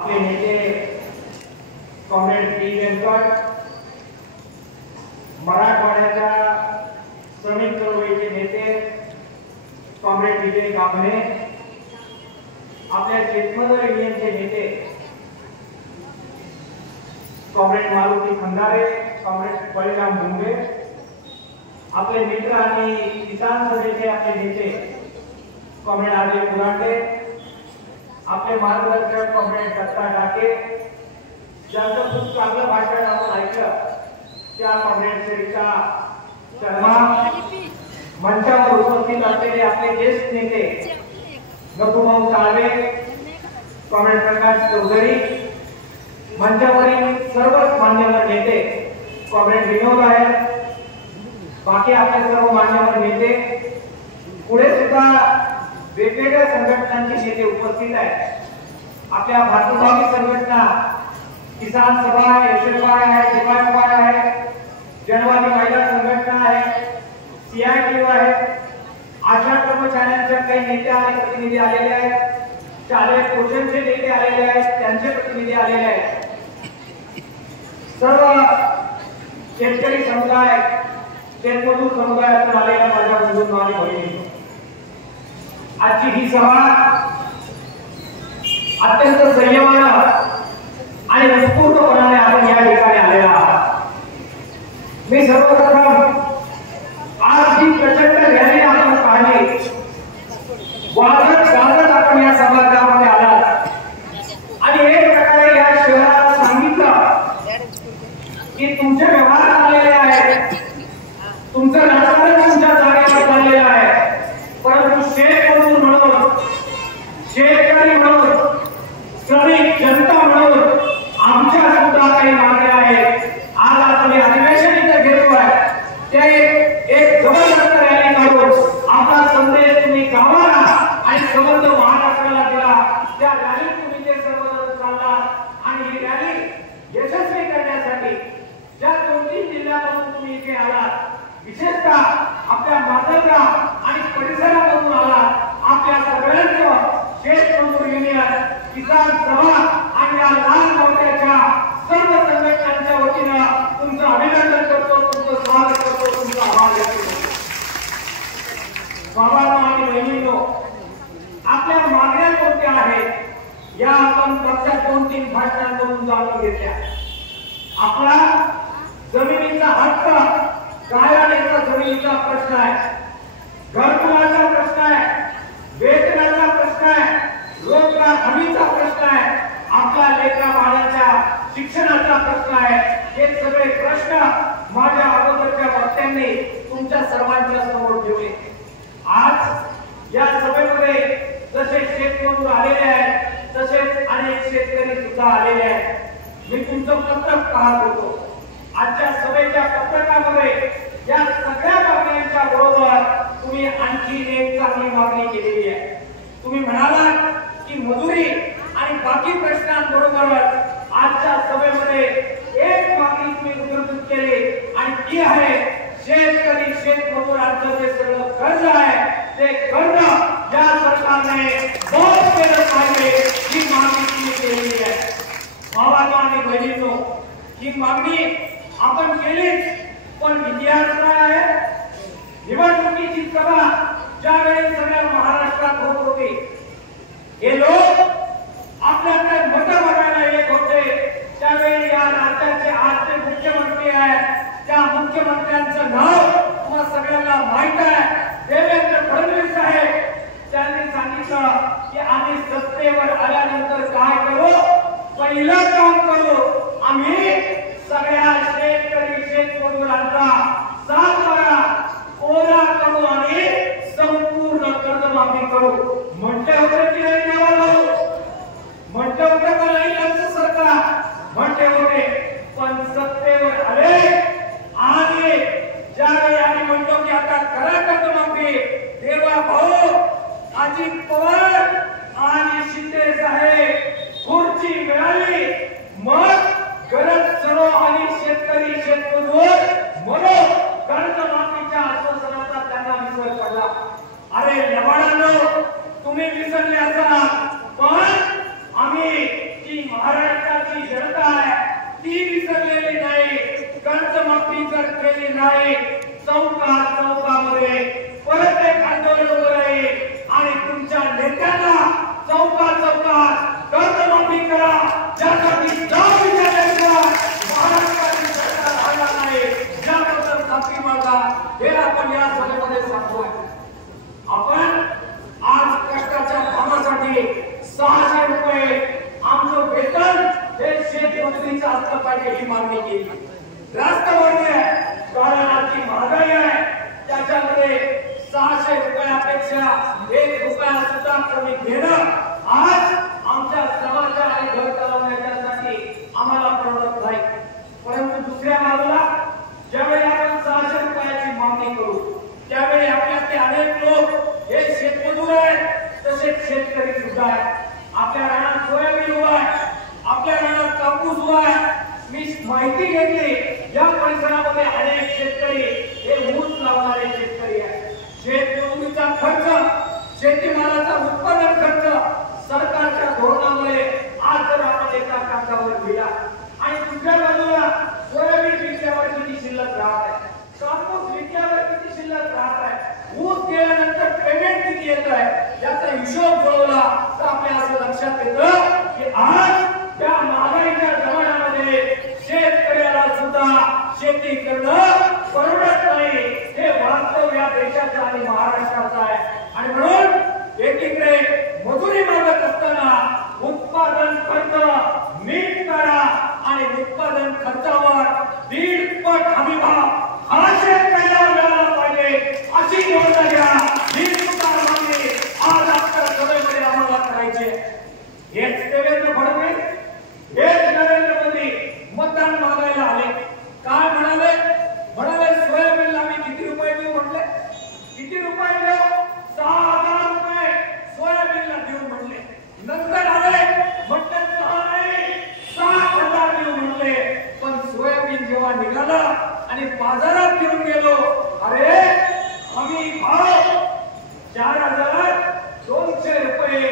आपले नेते comrade P Venkat, मराठवाड्याच्या श्रमिक चळवळीचे नेते कॉम्रेड विजय कांबळे, आपल्या शेतमजूर युनियनचे नेते कॉम्रेड मारुती खंदारे, कॉम्रेड बळीराम भुंगे, आपले मित्र आणि किसान सभेचे आपले नेते कॉम्रेड अजय पुरांडे, आपले मार्गदर्शक कॉम्रेड दत्ता डाके, ज्यांचं खूप चांगलं भाषण आपण ऐकलं त्या कॉम्रेड सरिता शर्मा, मंचावर उपस्थित असलेले आपले ज्येष्ठ नेते नथुभाऊ साळवे, कॉम्रेड प्रकाश चौधरी, मंचावरील सर्वच मान्यवर नेते कॉम्रेड विनोद आहेत, बाकी आपले सर्व मान्यवर नेते, पुढे सुद्धा वेगवेगळ्या संघटनांचे नेते उपस्थित आहेत। आपल्या भातृभावी संघटना किसान सभा आहे, यशोबाई आहे, दिवाळीबाई आहे, जनवादी महिला संघटना आहे, सीआयटी आहे, आशा कर्मचाऱ्यांच्या काही नेते आणि प्रतिनिधी आलेले आहेत, शालेय पोषणचे नेते आलेले आहेत, त्यांचे प्रतिनिधी आलेले आहेत, सर्व शेतकरी समुदाय, शेतमजूर समुदायातून आलेल्या माझ्या बंधूंनो आणि भगिनींनो, आजची ही सभा अत्यंत संयमानं आणि उत्स्फूर्तपणाने आपण या ठिकाणी आलेला आहात। मी सर्वप्रथम आज ही प्रचंड रॅली आपण काढली, वाजत गाजत आपण या सभागृहामध्ये आलात आणि एक प्रकारे या शहराला सांगितलं की तुमचे व्यवहार चाललेले आहेत, तुमचं राजकारण तुमच्या जागेवर चाललेलं आहे, परंतु शेतमजूर म्हणून, शेतकरी म्हणून, श्रमिक जनता म्हणून आमच्या सुद्धा काही मागण्या आहेत। आज आपण हे अधिवेशन इथे घेतोय, ते एक जबरदस्त रॅली काढून आपला संदेश तुम्ही गावाला आणि संबंध महाराष्ट्राला दिला। त्या रॅलीत तुम्ही ते सर्वजण चाललात आणि ही रॅली यशस्वी करण्यासाठी ज्या 2-3 जिल्ह्यातून तुम्ही इथे आलात, विशेषतः आपल्या माजलगाव आणि परिसरामधून आलात, आपल्या सगळ्यांचं शेतमजूर युनियन, किसान सभा आणि या लहान मोठ्याच्या सर्व संघटनांच्या वतीनं तुमचं अभिनंदन करतो, तुमचं स्वागत करतो, तुमचा आभार व्यक्त करतो। बाबांनो आणि बहिणींनो, आपल्या मागण्या कोणत्या आहेत या आपण पक्षात 2-3 भाषणांमधून जाणून घेतल्या। आपला जमिनीचा हक्क, कायद्याचा जमिनीचा प्रश्न आहे, घरकुलाचा प्रश्न आहे, वेतनाचा प्रश्न आहे, रोजगार हमीचा प्रश्न आहे, आपल्या लेकरा बाळांच्या शिक्षणाचा प्रश्न आहे। हे सगळे प्रश्न माझ्या अगोदरच्या वक्त्यांनी तुमच्या सर्वांच्या समोर ठेवले। आज या सभेमध्ये जसे शेतमजूर आलेले आहेत, तसेच अनेक शेतकरी सुद्धा आलेले आहेत। मी तुमचं पत्रक पाहत होतो, आजच्या सभेच्या पत्रकामध्ये या सगळ्या मागण्यांच्या बरोबर तुम्ही आणखी एक चांगली मागणी केलेली आहे। तुम्ही म्हणालात की मजुरी आणि बाकी प्रश्नांबरोबरच आजच्या सभेमध्ये एक मागणी तुम्ही उद्धृत केली आणि ती आहे शेतकरी शेतमजुरांचं जे सगळं कर्ज आहे ते कर्ज या सरकारने माफ केलं पाहिजे, ही मागणी तुम्ही केलेली आहे। भावांनो आणि बहिणींनो, ही मागणी आपण केलीच, पण इतिहास काय आहे? निवडणुकीची सभा ज्यावेळी सगळ्या महाराष्ट्रात होत होती, हे लोक आपल्याकडे मतं मागायला येत होते, त्यावेळी या राज्याचे आजचे मुख्यमंत्री आहेत, त्या मुख्यमंत्र्यांचं नाव तुम्हा सगळ्यांना माहित आहे, देवेंद्र फडणवीस साहेब। त्यांनी सांगितलं की आम्ही सत्तेवर आल्यानंतर काय करू, पहिलं काम करू, आम्ही सगळ्या शेतकरी शेतमजुरांचा 7/12 ओला करू आणि संपूर्ण कर्जमाफी करू। म्हणते होते की नाही देवाला, म्हणते होते का नाही आमचं सरकार, म्हणते होते, पण सत्तेवर आले आणि ज्यावेळी आम्ही म्हणतो की आता करा कर्जमाफी, देवा भाऊ, अजित पवार आणि शिंदे साहेब खुर्ची मिळाली, मग गरज सरो आणि शेतकरी शेतमजूर म्हणून कर्जमाफीच्या आश्वासनाचा त्यांना विसर पडला। अरे लबाडांनो, तुम्ही विसरले असता, पण आम्ही जी पाहिजे ही मागणी केली। राष्ट्रवादी आहे, कारण आजची महागाई आहे, त्याच्यामध्ये 600 रुपयापेक्षा 1 रुपया सुद्धा कमी घेणं आज आमच्या समाजाच्या आणि घर चालवण्यासाठी आम्हाला परवडत नाही। परंतु दुसऱ्या बाजूला ज्यावेळी आपण 600 रुपयाची मागणी करू त्यावेळी आपल्यातले अनेक लोक हे शेतमजूर आहेत, तसेच शेतकरी सुद्धा आहेत। आपल्या रानात सोयाबीन उभा आहे, आपल्या रानात कापूस उभा आहे। मी माहिती घेतली, या परिसरामध्ये अनेक शेतकरी हे ऊस लावणारे शेतकरी आहेत। शेतमजुरीचा खर्च, शेतीमालाचा उत्पादन खर्च सरकारच्या धोरणामुळे आज जर आपण एका कागदावर दिला आणि दुसऱ्या बाजूला सोयाबीन विकल्यावर किती शिल्लक राहत आहे, कापूस विकल्यावर किती शिल्लक राहत आहे, ऊस केल्यानंतर पेमेंट किती येत आहे, याचा हिशोब जुळवला तर आपल्या असं लक्षात येतं की आज त्या महागाईच्या जमान्यामध्ये शेतकऱ्याला सुद्धा शेती करणं परवडत नाही। हे वास्तव या देशाचं आणि महाराष्ट्राचं आहे। आणि म्हणून एकीकडे मजुरी मागत असताना उत्पादन खर्च नीट करा आणि उत्पादन खर्चावर 1.5 पट हमीभाव हा शेतकऱ्याला मिळाला पाहिजे, अशी योजना घ्या। ही सुद्धा मागणी आज आपल्या सभेमध्ये आम्हाला करायची आहे। हेच देवेंद्र फडणवीस, हेच नरेंद्र मोदी मतदान मागायला आले, काय म्हणाले? म्हणाले सोयाबीनला आम्ही किती रुपये देऊ म्हटले, किती रुपये देऊ? 6,000 रुपये सोयाबीनला देऊ म्हटले। नंतर आले म्हटले 6 नाही 7,000 देऊ म्हटले। पण सोयाबीन जेव्हा निघाला आणि बाजारात घेऊन गेलो, अरे आम्ही भाव 4,200 रुपये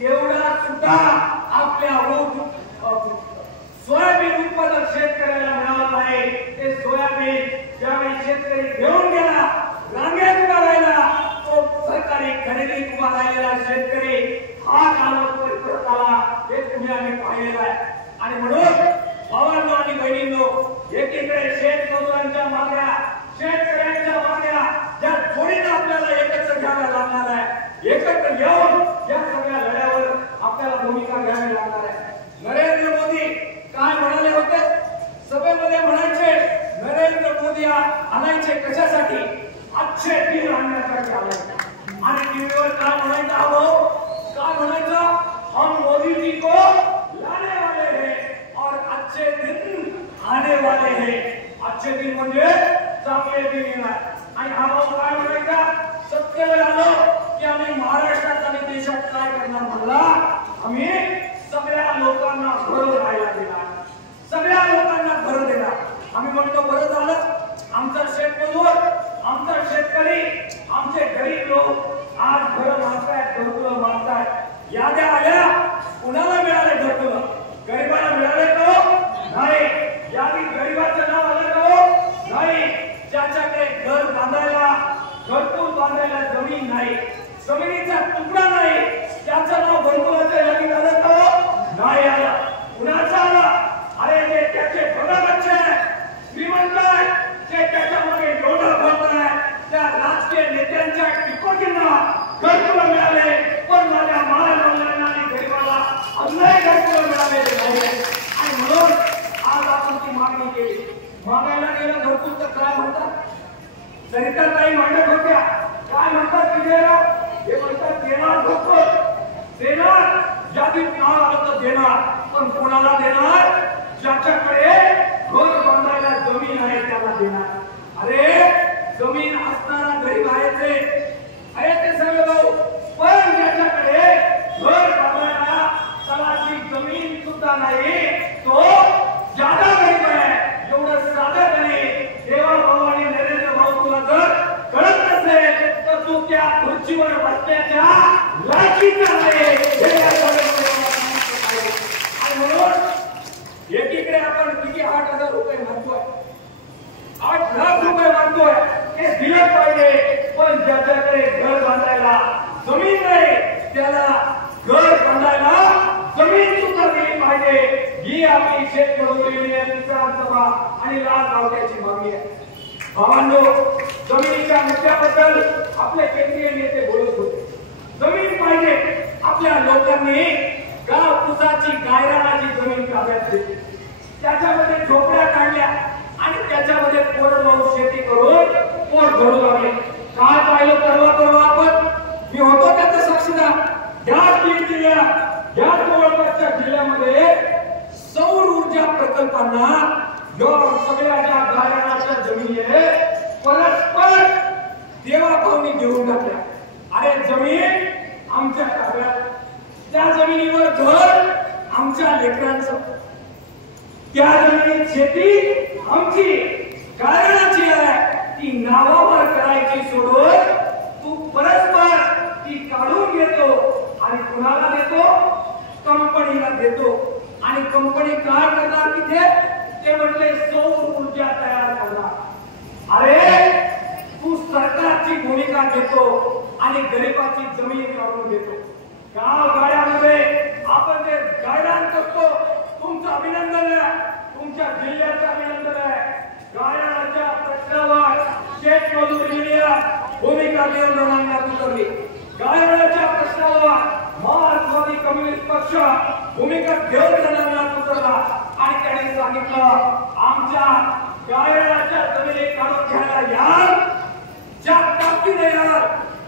एवढा सुद्धा आपल्या सोयाबीन उत्पादक शेतकऱ्याला मिळाला नाही। ते सोयाबीन ज्यावेळी शेतकरी घेऊन गेला, रांगेत उभा राहिला, तो सरकारी खरेदीत उभा राहिलेला शेतकरी हा कामावर परत आला, हे तुम्ही आम्ही पाहिलेलं आहे। आणि म्हणून भावांनो आणि बहिणींनो, एकीकडे शेतमजुरांच्या मागण्या, शेतकऱ्यांच्या मागण्या ज्या जोडीनं आपल्याला एकत्र घ्याव्या लागणार आहे, एकत्र येऊन या सगळ्या लढ्यावर आपल्याला भूमिका घ्यावी लागणार आहे। नरेंद्र मोदी काय म्हणाले होते सभेमध्ये? म्हणायचे नरेंद्र मोदी आणायचे कशासाठी? अच्छे दिन आणण्यासाठी आले। आणि टीव्हीवर काय म्हणायचं? अहो काय म्हणायचं? हम मोदी जी को लाने वाले हैं और अच्छे दिन आने वाले हैं। अच्छे दिन म्हणजे चांगले दिन येणार। आणि हा भाऊ काय म्हणायचा? सत्तेवर आलो की आम्ही महाराष्ट्रात आणि देशात काय करणार म्हणला, आम्ही सगळ्या लोकांना भर राहायला देणार, सगळ्या लोकांना भर देणार। आम्ही म्हणतो बरं झालं, आमचा शेतमजूर, आमचा शेतकरी, आमचे गरीब लोक आज घर मागतायत, घरकुलं मागतायत। याद्या आल्या, कुणाला मिळाले घरकुलं? गरीबाला मिळाले का? नाही। यादीत गरीबाचं नाव आलं का? नाही। ज्याच्याकडे घर बांधायला, घरकुल बांधायला जमीन नाही, जमिनीचा तुकडा नाही, त्याचं नाव घरकुलाच्या यादीत आलं का? नाही आलं। कुणाचं आलं? अरे जे त्याचे बघाचे श्रीमंत आहे, जे त्याच्या मागे डोळा भरताय, त्या राजकीय नेत्यांच्या टिकोटींना घरकुल मिळाले, पण माझ्या महाराजांना आणि गरीबाला अन्याय घरकुल मिळालेले नाही। आणि म्हणून आज आपण ती मागणी केली। मागायला गेलं घरकुल तर काय म्हणतात? सरिताताई मांडत होत्या, काय म्हणतात विजयराव? हे म्हणतात देणार घरकुल, देणार, यादीत नाव आलं तर देणार, पण कोणाला देणार? ज्याच्याकडे घर बांधायला जमीन आहे त्याला देणार। अरे जमीन असणारा गरीब आहे ते सगळे भाऊ, पण ज्याच्याकडे घर बांधायला तलाची जमीन सुद्धा नाही, तो ज्यादा गरीब आहे। एवढं साधेपणे देवा भाऊ आणि नरेंद्र भाऊ तुला जर कळत नसेल तर तू त्या खुर्चीवर बसण्याच्या लायकीचा नाही। आणि म्हणून एकीकडे आपण किती 8,000 रुपये मागतोय, 8 लाख रुपये मागतोय, हे दिलं पाहिजे। पण ज्याच्याकडे घर बांधायला जमीन नाही त्याला घर बांधायला जमीन सुद्धा दिली पाहिजे। ही आपली शेतमजूर युनियन, किसान सभा आणि लाल गावठ्याची मागणी आहे। भावांनो, जमिनीच्या मुद्द्याबद्दल आपले केंद्रीय नेते बोलत होते। जमीन पाहिजे। आपल्या लोकांनी गाव कुसाची गायरानाची जमीन ताब्यात घेतली। त्याच्यामध्ये झोपड्या काढल्या आणि त्याच्यामध्ये कोरडवाहू शेती करून पोट भरू लागले. काय पाहिलं परवा आपण, मी होतो त्याचा साक्षीदार. या तीन जिल्ह्यात, या जवळपासच्या जिल्ह्यामध्ये सौर ऊर्जा प्रकल्पांना सगळ्या ज्या गायरानाच्या जमिनी आहेत परस्पर देवाभावनी देऊन टाकल्या. अरे जमीन आमच्या ताब्यात, त्या जमिनीवर घर आमच्या लेकरांचं, त्या जमिनीत शेती आमची गायरानाची आहे. ती नावावर करायची सोडून तू परस्पर ती काढून घेतो आणि कुणाला देतो? कंपनीला देतो. आणि कंपनी काय करणार तिथे? ते म्हटले सौर ऊर्जा तयार करणार. अरे तू सरकारची भूमिका घेतो आणि गरिबाची जमीन काढून घेतो. गावगाड्यामध्ये आपण जे गायरान करतो, तुमचं अभिनंदन आहे, तुमच्या जिल्ह्याचं अभिनंदन आहे. गायरानाच्या प्रश्नावर शेत मजूर युनियन भूमिका घेऊन लढण्यात उतरली. गायरानाच्या प्रश्नावर मार्क्सवादी कम्युनिस्ट पक्ष भूमिका घेऊन लढण्यात उतरला आणि त्यांनी सांगितलं आमच्या गायरानाच्या जमिनी काढून घ्यायला याल, ज्या ताकदीने याल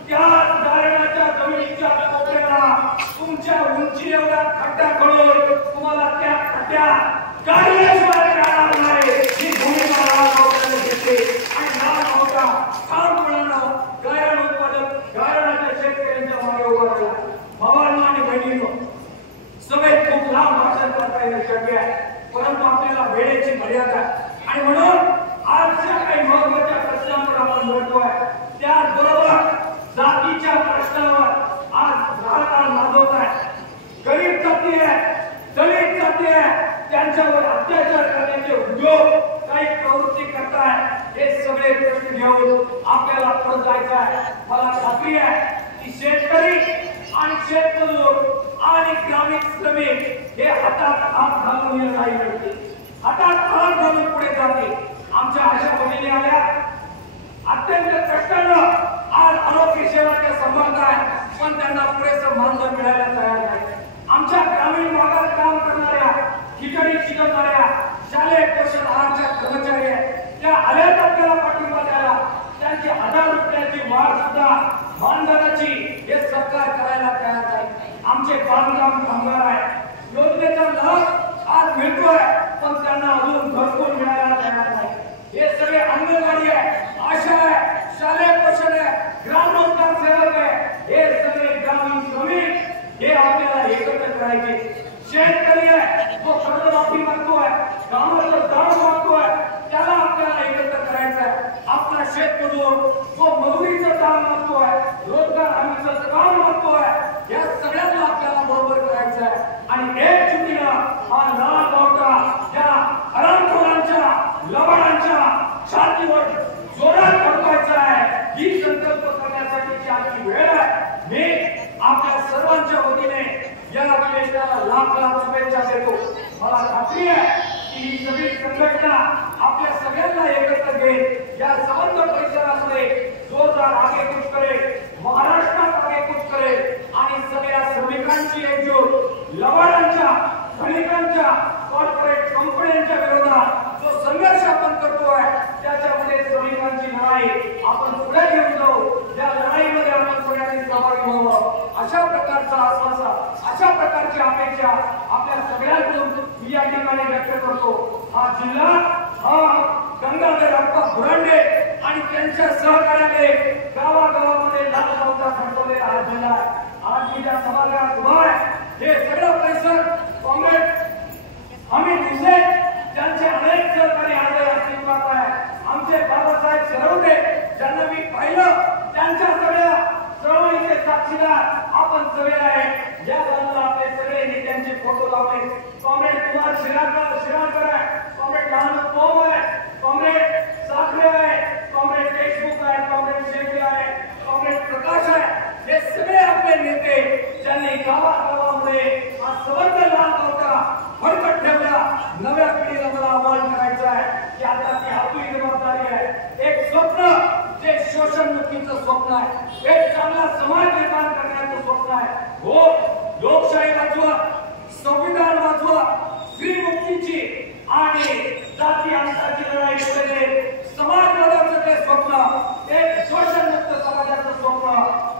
त्या गायरानाच्या जमिनीच्या कोपऱ्याला तुमच्या उंची एवढा खड्डा करून तुम्हाला त्या खड्ड्या गायरानाशिवाय राहणार नाही ही भूमिका राजभाऊने घेतली. आणि राजभाऊचा ठामपणानं गायरान उत्पादक गायरानाच्या शेतकऱ्यांच्या मागे उभा राहिला. भावांनो आणि बहिणींनो, सगळे खूप लांब भाषण करता येणं शक्य आहे, परंतु आपल्याला वेळेची मर्यादा आहे. आणि म्हणून आजच्या काही महत्त्वाच्या प्रश्नांवर आपण बोलतोय. त्याचबरोबर जातीच्या प्रश्नावर आज राहणार माजवत आहे. गरीब जाती आहे, दलित जाती आहे, त्यांच्यावर अत्याचार करण्याचे उद्योग काही प्रवृत्ती करताय. हे सगळे प्रश्न घेऊन आपल्याला पुढे जायचं आहे. मला खात्री आहे की शेतकरी आणि शेतमजूर आणि ग्रामीण श्रमिक हे हातात हात घालून या लढाई लढतील, हातात हात घालून पुढे जातील. आमच्या अशा भगिनी आल्या अत्यंत कष्टानं आज आरोग्य सेवा त्या संभाळत आहे, पण त्यांना पुरेसं मानधन मिळायला तयार नाही. आमच्या ग्रामीण भागात काम करणाऱ्या, खिचडी शिकवणाऱ्या, शालेय पोषण आहाराच्या कर्मचारी आहेत, त्या आल्यात आपल्याला पाठिंबा द्यायला. त्यांची 1000 रुपयाची वाढ सुद्धा मानधनाची हे सरकार करायला तयार नाही. आमचे बांधकाम कामगार आहे, योजनेचा लाभ आज मिळतोय, पण त्यांना अजून घरकुल मिळायला तयार नाही. हे सगळे अंगणवाडी आहे, आशा आहे, शालेय पोषण आहे, ग्राम रोजगार सेवक आहे, हे सगळे ग्रामीण श्रमिक हे आपल्याला एकत्र करायचे. शेतकरी आहे, तो कर्जमाफी मागतोय, कामाचं दान मागतोय, त्याला आपल्याला एकत्र करायचं आहे. आपला शेतमजूर जो मजुरीचं काम मागतोय, रोजगार हमीचं काम मागतोय, या सगळ्यांना आपल्याला बरोबर करायचं आहे. आणि एकजुटीनं हा लाल बावटा या हरामखोरांच्या, लबाडांच्या छातीवर जोरात फडकवायचा आहे. ही संकल्प करण्यासाठी आजची वेळ आहे. मी आपल्या सर्वांच्या वतीने या विषयाला लाख लाख शुभेच्छा देतो. मला खात्री आहे की ही सगळी संघटना आपल्या सगळ्यांना एकत्र घेईल, या संबंध परिसरामध्ये जोरदार आगेकूच करेल, महाराष्ट्रात आगेकूच करेल आणि सगळ्या श्रमिकांची एकजूट, लबाडांच्या, धनिकांच्या, कॉर्पोरेट कंपन्यांच्या विरोधात जो संघर्ष आपण करतोय त्याच्यामध्ये श्रमिकांची लढाई आपण पुढे घेऊन जाऊ. या लढाईमध्ये आपण सगळ्यांनी सहभागी व्हावं अशा प्रकारचा आश्वासन, अशा प्रकारची अपेक्षा आपल्या सगळ्यांकडून मी या ठिकाणी व्यक्त करतो. हा जिल्हा हा गंगाधर अप्पा बुरांडे आणि त्यांच्या सहकार्याने गावागावामध्ये लाल बावटा फडकवलेला हा जिल्हा आहे. आज मी ज्या सभागृहात उभा आहे हे सगळं परिसर काँग्रेस आम्ही दुसरे त्यांचे अनेक सहकारी आज अस्तित्वात आहे. आमचे बाबासाहेब सरवटे ज्यांना मी पाहिलं, त्यांच्या सगळ्या चळवळीचे साक्षीदार आपण सगळे आहे. या बाजूला आपले सगळे नेत्यांचे फोटो लावले. कॉम्रेड कुमार शिराळकर आहे, कॉम्रेड लहानू तोम आहे, कॉम्रेड साखरे आहे, कॉम्रेड देशमुख आहे, कॉम्रेड शेट्टी आहे, कॉम्रेड प्रकाश आहे. हे सगळे आपले नेते ज्यांनी गावागावामध्ये हा संबंध लाल बावटा फडकत ठेवला. नव्या पिढीला मला आवाहन करायचं आहे की आता ती आपली जबाबदारी आहे. एक स्वप्न जे शोषणमुक्तीचं स्वप्न आहे, एक चांगला समाज निर्माण करण्याचं स्वप्न आहे. हो, लोकशाही वाचवा, संविधान वाचवा, स्त्री मुक्तीची स्वप्न, एक शोषणमुक्त समाजाचं स्वप्न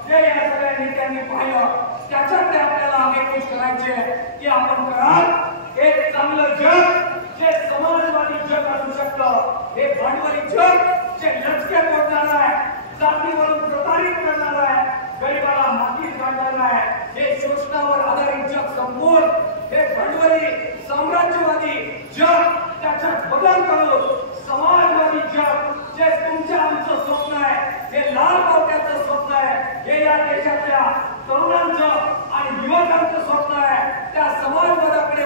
जे या सगळ्या नेत्यांनी पाहिलं, त्याच्याकडे आपल्याला आगेकूच करायचे की आपण कराल एक चांगलं जग जे समाजवादी जग आणू शकतं, हे भांडवली जग जे लचके तोडणार आहे, जातीवरून प्रतारित करणार आहे, गरिबाला मातीत काढणार आहे, हे शोषणावर आधारित जग संपून हे भांडवली साम्राज्यवादी जग त्याच्यात बदल करून समाजवादी जग जे तुमच्या आमचं स्वप्न आहे, हे लाल कोट्याचं स्वप्न आहे, हे या देशातल्या तरुणांचं आणि युवकांचं स्वप्न आहे, त्या समाजवादाकडे